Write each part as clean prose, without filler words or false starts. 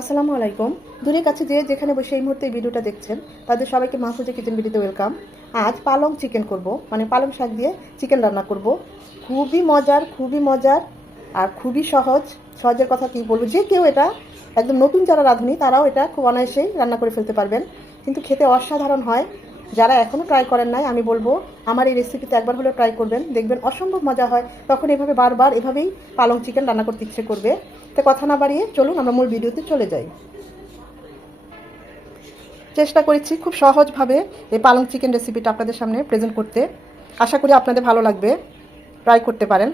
আসসালামু আলাইকুম। দূরে কাছে যে যেখানে বসে এই মুহূর্তে এই ভিডিওটা দেখছেন তাদের সবাইকে মাহফুজা কিচেন ভিডিওতে ওয়েলকাম। আজ পালং চিকেন করব, মানে পালং শাক দিয়ে চিকেন রান্না করব। খুবই মজার আর খুবই সহজ। সহজের কথা কি বলবো, যে কেউ এটা একদম নতুন যারা রাঁধুনি তারাও এটা খুব অনায়াসেই রান্না করে ফেলতে পারবেন, কিন্তু খেতে অসাধারণ হয়। যারা এখনও ট্রাই করেন নাই, আমি বলবো আমার এই রেসিপিতে একবার হলেও ট্রাই করবেন, দেখবেন অসম্ভব মজা হয়। তখন এভাবে বারবার এভাবেই পালং চিকেন রান্না করতে ইচ্ছে করবে। তো কথা না বাড়িয়ে চলুন আমরা মূল ভিডিওতে চলে যাই। চেষ্টা করেছি খুব সহজভাবে এই পালং চিকেন রেসিপিটা আপনাদের সামনে প্রেজেন্ট করতে। আশা করি আপনাদের ভালো লাগবে, ট্রাই করতে পারেন।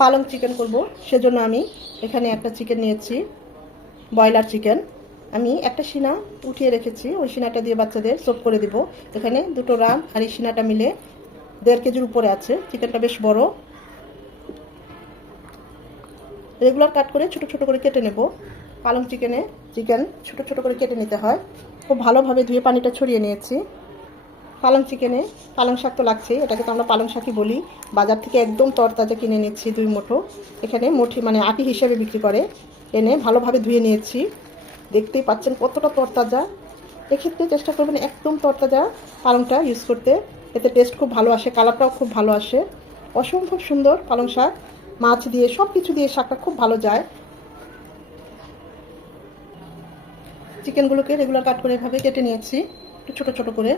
পালং চিকেন করব, সেজন্য আমি এখানে একটা চিকেন নিয়েছি, ব্রয়লার চিকেন। আমি একটা সিনা উঠিয়ে রেখেছি, ওই সিনাটা দিয়ে বাচ্চাদের সোপ করে দিব। এখানে দুটো রান আর এই সিনাটা মিলে 1.5 কেজির উপরে আছে। চিকেনটা বেশ বড়, রেগুলার কাট করে ছোট ছোট করে কেটে নেব। পালং চিকেন ছোট ছোট করে কেটে নিতে হয়। খুব ভালোভাবে ধুয়ে পানিটা ছড়িয়ে নিয়েছি। পালং চিকেনে পালং শাক তো লাগছেই, এটাকে তো আমরা পালং শাকই বলি। বাজার থেকে একদম তরতাজা কিনে নিচ্ছি 2 মুঠো। এখানে মুঠি মানে আটি হিসেবে বিক্রি করে, এনে ভালোভাবে ধুয়ে নিয়েছি। দেখতেই পাচ্ছেন কতটা তরতাজা। এক্ষেত্রে চেষ্টা করবেন একদম তরতাজা পালংটা ইউজ করতে, এতে টেস্ট খুব ভালো আসে, কালারটাও খুব ভালো আসে। অসম্ভব সুন্দর পালং শাক, মাছ দিয়ে সব কিছু দিয়ে শাকটা খুব ভালো যায়। চিকেনগুলোকে রেগুলার কাট করে এভাবে কেটে নিয়েছি একটু ছোটো ছোটো করে।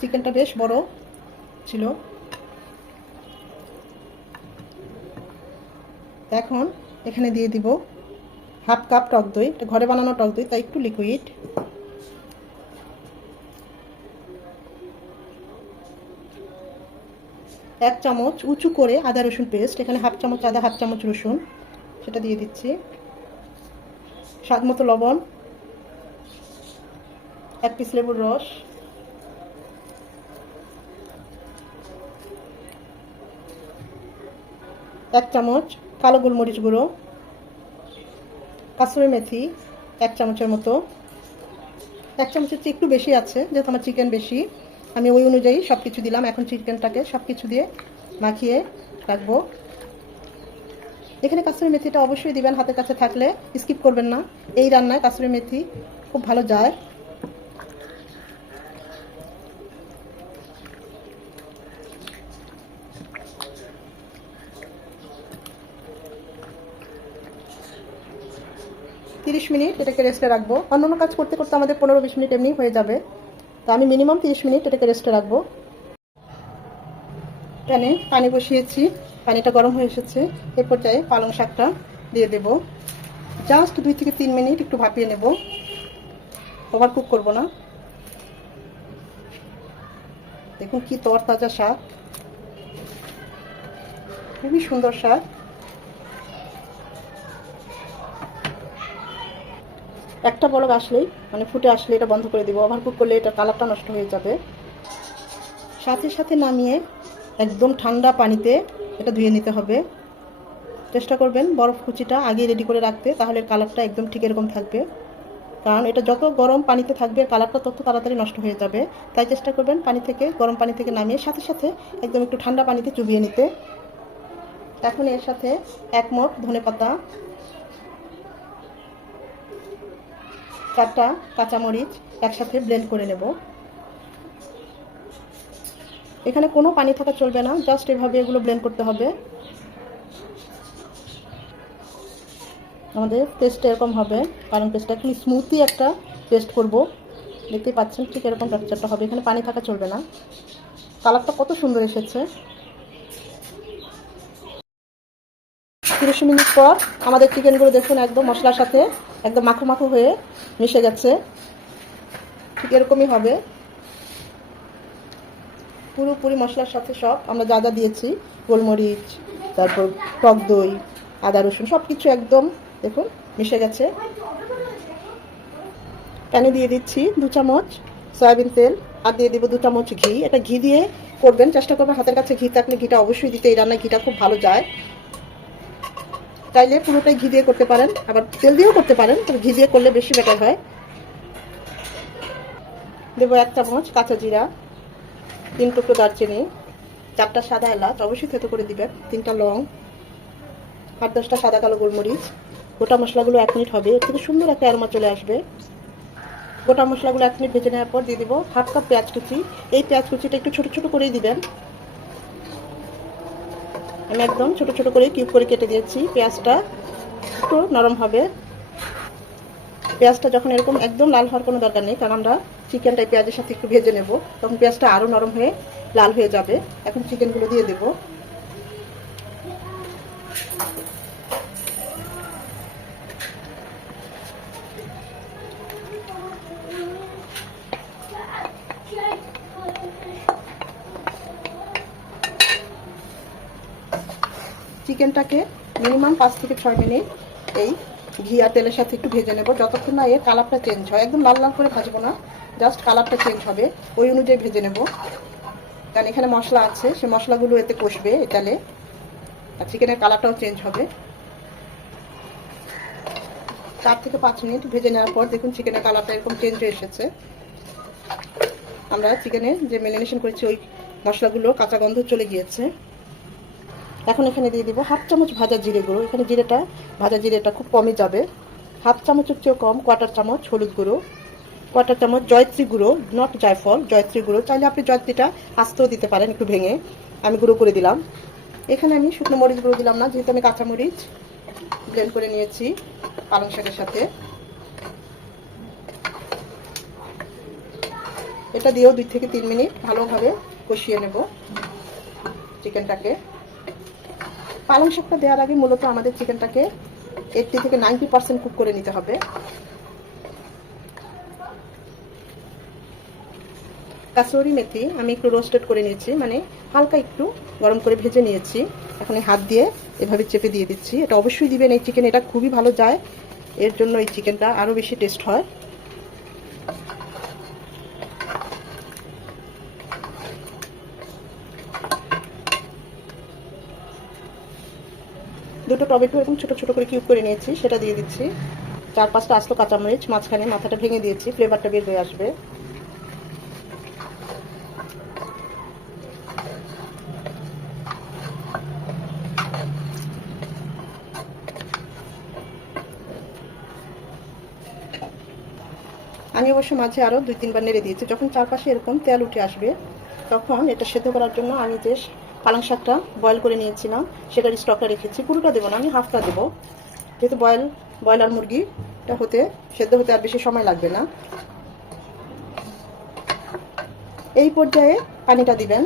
চিকেনটা বেশ বড় ছিল। এখন এখানে দিয়ে দিব 1/2 কাপ টক দই। এটা ঘরে বানানো টক দই, তাই একটু লিকুইড। এক চামচ উঁচু করে আদা রসুন পেস্ট, এখানে 1/2 চামচ আদা 1/2 চামচ রসুন, সেটা দিয়ে দিচ্ছি। স্বাদ মতো লবণ, 1 পিস লেবুর রস, এক চামচ কালো গোলমরিচ গুঁড়ো, কাসুরি মেথি 1 চামচের মতো। 1 চামচের চেয়ে একটু বেশি আছে, যেহেতু আমার চিকেন বেশি আমি ওই অনুযায়ী সব কিছু দিলাম। এখন চিকেনটাকে সব কিছু দিয়ে মাখিয়ে রাখবো। এখানে কাসুরি মেথিটা অবশ্যই দিবেন, হাতের কাছে থাকলে স্কিপ করবেন না। এই রান্নায় কাসুরি মেথি খুব ভালো যায়। তিরিশ মিনিট এটাকে রেস্টে রাখবো। অন্য কাজ করতে করতে আমাদের 15-20 মিনিট এমনি হয়ে যাবে, তো আমি মিনিমাম 30 মিনিট এটাকে রেস্টে রাখবো। প্যানে পানি বসিয়েছি, পানিটা গরম হয়ে এসেছে। এ পর্যায়ে পালং শাকটা দিয়ে দেব। জাস্ট 2 থেকে 3 মিনিট একটু ভাপিয়ে নেব, ওভার কুক করবো না। দেখুন কি তরতাজা শাক, খুবই সুন্দর শাক। একটা বলক আসলেই, মানে ফুটে আসলে এটা বন্ধ করে দিব। ওভার কুক করলে এটা কালারটা নষ্ট হয়ে যাবে। সাথে সাথে নামিয়ে একদম ঠান্ডা পানিতে এটা ধুয়ে নিতে হবে। চেষ্টা করবেন বরফ কুচিটা আগে রেডি করে রাখতে, তাহলে কালারটা একদম ঠিক এরকম থাকবে। কারণ এটা যত গরম পানিতে থাকবে কালারটা তত তাড়াতাড়ি নষ্ট হয়ে যাবে। তাই চেষ্টা করবেন গরম পানি থেকে নামিয়ে সাথে সাথে একদম একটু ঠান্ডা পানিতে চুবিয়ে নিতে। এখন এর সাথে 1 মুঠ ধনেপাতা, 4টা কাঁচামরিচ একসাথে ব্লেন্ড করে নেব। এখানে কোনো পানি থাকা চলবে না, জাস্ট এভাবে এগুলো ব্লেন্ড করতে হবে। আমাদের পেস্টটা এরকম হবে, পালং পেস্টটা একটু স্মুথি একটা পেস্ট করব। দেখতেই পাচ্ছেন ঠিক এরকম টেক্সচারটা হবে, এখানে পানি থাকা চলবে না। কালারটা কত সুন্দর এসেছে। 30 মিনিট পর আমাদের চিকেনগুলো দেখুন একদম মশলার সাথে একদম মাখো মাখো হয়ে মিশে গেছে। ঠিক এরকমই হবে, পুরোপুরি মশলার সাথে সব আমরা যা যা দিয়েছি, গোলমরিচ, তারপর টক দই, আদা রসুন সব কিছু একদম দেখুন মিশে গেছে। প্যানে দিয়ে দিচ্ছি 2 চামচ সয়াবিন তেল, আর দিয়ে দেবো 2 চামচ ঘি। এটা ঘি দিয়ে করবেন, চেষ্টা করবেন হাতের কাছে ঘি থাকলে ঘিটা অবশ্যই দিতে, এই রান্নায় ঘিটা খুব ভালো যায়। চাইলে পুরোটাই ঘি দিয়ে করতে পারেন, আবার তেল দিয়েও করতে পারেন, তবে ঘি দিয়ে করলে বেশি বেটার হয়। দেবো 1 চামচ কাঁচা জিরা, 3 টুকরো দারচিনি, 4টা সাদা এলাচ অবশ্যই থেতো করে দিবেন, 3টা লং, 8-10টা সাদা কালো গোলমরিচ। গোটা মশলাগুলো 1 মিনিট হবে, এর থেকে সুন্দর একটা অ্যারোমা চলে আসবে। গোটা মশলাগুলো 1 মিনিট ভেজে নেওয়ার পর দিয়ে দিব 1/2 কাপ পেঁয়াজ কুচি। এই পেঁয়াজ কুচিটা একটু ছোট ছোট করেই দিবেন। আমি একদম ছোট ছোট করে কিউব করে কেটে দিয়েছি। পেঁয়াজটা একটু নরম হবে। পেঁয়াজটা যখন এরকম একদম লাল হওয়ার কোনো দরকার নেই, কারণ আমরা চিকেনটা পেঁয়াজের সাথে একটু ভেজে নেব, তখন পেঁয়াজটা আরও নরম হয়ে লাল হয়ে যাবে। এখন চিকেনগুলো দিয়ে দেব। চিকেনটাকে মিনিমাম 5 থেকে 6 মিনিট এই ঘি আর তেলের সাথে একটু ভেজে নেব, যতক্ষণ না এর কালারটা চেঞ্জ হয়। একদম লাল লাল করে ভাজবো না, জাস্ট কালারটা চেঞ্জ হবে, ওই অনুযায়ী ভেজে নেব। কারণ এখানে মশলা আছে, সে মশলাগুলো এতে কষবে এই তেলে, আর চিকেনের কালারটাও চেঞ্জ হবে। 4 থেকে 5 মিনিট ভেজে নেওয়ার পর দেখুন চিকেনের কালারটা এরকম চেঞ্জ হয়ে এসেছে। আমরা চিকেনে যে ম্যারিনেশন করেছি ওই মশলাগুলো কাঁচা গন্ধ চলে গিয়েছে। এখন এখানে দিয়ে দিব 1/2 চামচ ভাজা জিরে গুঁড়ো। এখানে ভাজা জিরেটা খুব কমই যাবে। 1/2 চামচের চেয়েও কম 1/4 চামচ হলুদ গুঁড়ো, 1/4 চামচ জয়ত্রী গুঁড়ো, নট জায়ফল, জয়ত্রী গুঁড়ো। চাইলে আপনি জয়ত্রীটা আস্তেও দিতে পারেন, একটু ভেঙে। আমি গুঁড়ো করে দিলাম। এখানে আমি শুকনো মরিচ গুঁড়ো দিলাম না, যেহেতু আমি কাঁচা মরিচ ব্লেন্ড করে নিয়েছি পালং শাকের সাথে। এটা দিয়েও 2 থেকে 3 মিনিট ভালোভাবে কষিয়ে নেব চিকেনটাকে। পালং শাকটা দেওয়ার আগে মূলত আমাদের চিকেনটাকে 80 থেকে 90% কুক করে নিতে হবে। কাসুরি মেথি আমি একটু রোস্টেড করে নিয়েছি, মানে হালকা একটু গরম করে ভেজে নিয়েছি। এখন হাত দিয়ে এভাবে চেপে দিয়ে দিচ্ছি। এটা অবশ্যই দিবেন এই চিকেন, এটা খুবই ভালো যায়, এর জন্য এই চিকেনটা আরও বেশি টেস্ট হয়। দুটো টমেটো এবং ছোট ছোট করে কিউব করে নিয়েছি, সেটা দিয়ে দিচ্ছি। 4-5টা আস্ত কাঁচামরিচ মাঝখানে মাথাটা ভেঙে দিয়েছি, ফ্লেভারটা বের হয়ে আসবে। আমি অবশ্য মাঝে আরও 2-3 বার নেড়ে দিয়েছি। যখন চারপাশে এরকম তেল উঠে আসবে, তখন এটা সেদ্ধ করার জন্য আমি যে পালং শাকটা বয়েল করে নিয়েছিলাম সেটার স্টকটা রেখেছি। পুরোটা দেবো না, আমি হাফটা দেবো, যেহেতু ব্রয়লার মুরগিটা সেদ্ধ হতে আর বেশি সময় লাগবে না। এই পর্যায়ে পানিটা দিবেন।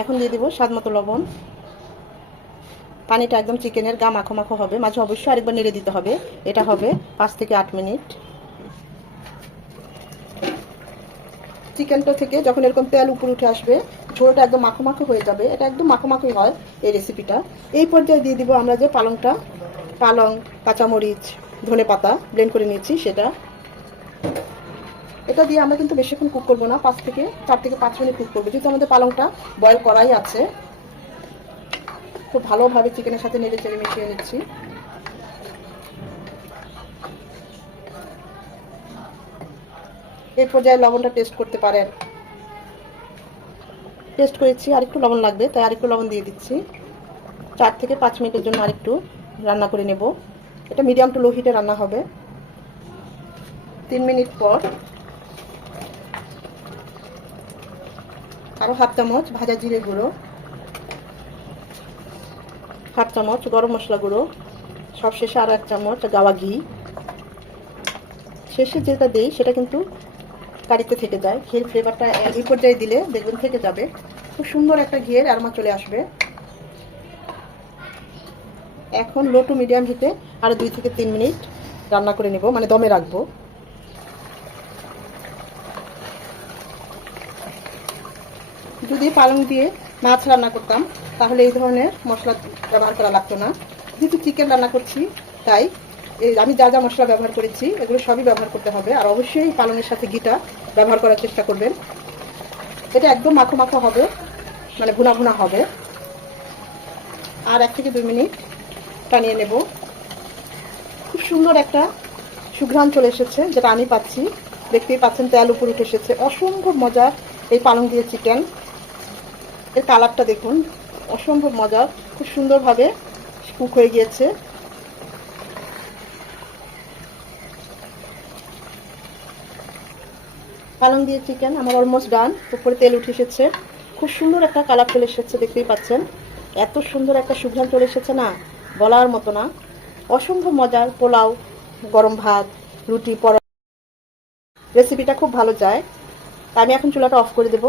এখন দিয়ে দিব স্বাদ মতো লবণ। পানিটা একদম চিকেনের গা মাখো মাখো হবে, মাঝে অবশ্যই আরেকবার নেড়ে দিতে হবে। এটা হবে 5 থেকে 8 মিনিট। চিকেনটা থেকে যখন এরকম তেল উপরে উঠে আসবে, ঝোলটা একদম মাখো মাখো হয়ে যাবে। এটা একদম মাখো মাখোই হয় এই রেসিপিটা। এই পর্যায়ে দিয়ে দিব আমরা যে পালং, কাঁচামরিচ, ধনেপাতা ব্লেন্ড করে নিয়েছি সেটা। এটা দিয়ে আমরা কিন্তু বেশিক্ষণ কুক করবো না, 4 থেকে 5 মিনিট কুক করবো, যেহেতু আমাদের পালংটা বয়েল করাই আছে। খুব ভালোভাবে চিকেনের সাথে নেড়ে চেড়ে মিশিয়ে নিচ্ছি। এই পর্যায়ে লবণটা টেস্ট করতে পারেন। টেস্ট করেছি, আরেকটু লবণ লাগবে, তাই আরেকটু লবণ দিয়ে দিচ্ছি। 4 থেকে 5 মিনিটের জন্য আরেকটু রান্না করে নেব। এটা মিডিয়াম টু লো হিটে রান্না হবে। 3 মিনিট পর আরও 1/2 চামচ ভাজা জিরে গুঁড়ো, 1/2 চামচ গরম মশলা গুঁড়ো, সবশেষে আরও 1 চামচ গাওয়া ঘি। শেষে যেটা দিই সেটা কিন্তু কারিতে থেকে যায়, ঘিয়ের ফ্লেভারটা এই পর্যায়ে দিলে দেখবেন থেকে যাবে। খুব সুন্দর একটা ঘিয়ের অ্যারোমা চলে আসবে। এখন লো টু মিডিয়াম হিটে আরও 2 থেকে 3 মিনিট রান্না করে নেব, মানে দমে রাখবো। যদি পালং দিয়ে মাছ রান্না করতাম তাহলে এই ধরনের মশলা ব্যবহার করা লাগতো না। যেহেতু চিকেন রান্না করছি, তাই আমি যা যা মশলা ব্যবহার করেছি এগুলো সবই ব্যবহার করতে হবে। আর অবশ্যই পালংয়ের সাথে ঘিটা ব্যবহার করার চেষ্টা করবেন। এটা একদম মাখো মাখো হবে, মানে ভুনা ভুনা হবে। আর 1 থেকে 2 মিনিট টানিয়ে নেব। খুব সুন্দর একটা সুঘ্রাণ চলে এসেছে, যেটা আমি পাচ্ছি। দেখতেই পাচ্ছেন তেল উপরে উঠে এসেছে। অসম্ভব মজার এই পালং দিয়ে চিকেন। এর কালারটা দেখুন, অসম্ভব মজার, খুব সুন্দরভাবে কুক হয়ে গিয়েছে। পালং দিয়ে চিকেন আমার অলমোস্ট ডান। উপরে তেল উঠে এসেছে, খুব সুন্দর একটা কালার চলে এসেছে, দেখতেই পাচ্ছেন। এত সুন্দর একটা সুঘ্রাণ চলে এসেছে না, বলার মতো না। অসম্ভব মজার পোলাও, গরম ভাত, রুটি, পরোটা, রেসিপিটা খুব ভালো যায়। আমি এখন চুলাটা অফ করে দেব।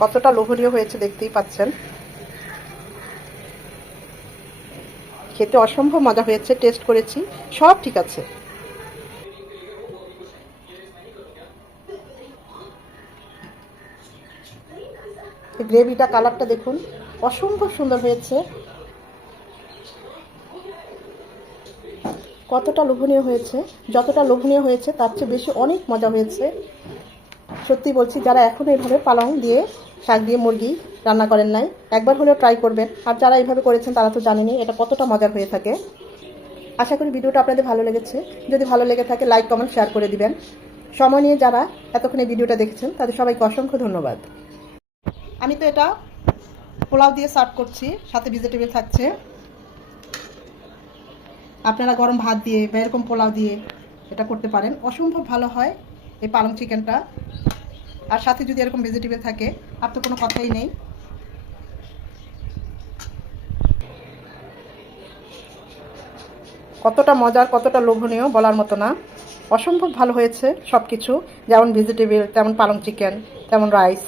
কতটা লোভনীয় হয়েছে দেখতেই পাচ্ছেন। খেতে অসম্ভব মজা হয়েছে, টেস্ট করেছি, সব ঠিক আছে। গ্রেভিটা, কালারটা দেখুন, অসম্ভব সুন্দর হয়েছে। কতটা লোভনীয় হয়েছে, যতটা লোভনীয় হয়েছে তার চেয়ে বেশি অনেক মজা হয়েছে। সত্যি বলছি, যারা এখনও এইভাবে পালং দিয়ে, শাক দিয়ে মুরগি রান্না করেন নাই, একবার হলেও ট্রাই করবেন। আর যারা এইভাবে করেছেন তারা তো জানেনই এটা কতটা মজার হয়ে থাকে। আশা করি ভিডিওটা আপনাদের ভালো লেগেছে। যদি ভালো লেগে থাকে লাইক, কমেন্ট, শেয়ার করে দিবেন। সময় নিয়ে যারা এতক্ষণ এই ভিডিওটা দেখেছেন তাদের সবাইকে অসংখ্য ধন্যবাদ। আমি তো এটা পোলাও দিয়ে সার্ভ করছি, সাথে ভেজিটেবল থাকছে। আপনারা গরম ভাত দিয়ে বা এরকম পোলাও দিয়ে এটা করতে পারেন, অসম্ভব ভালো হয় এই পালং চিকেনটা। আর সাথে যদি এরকম ভেজিটেবল থাকে আর তো কোনো কথাই নেই। কতটা মজার, কতটা লোভনীয় বলার মতো না। অসম্ভব ভালো হয়েছে সব কিছু, যেমন ভেজিটেবল, তেমন পালং চিকেন, তেমন রাইস।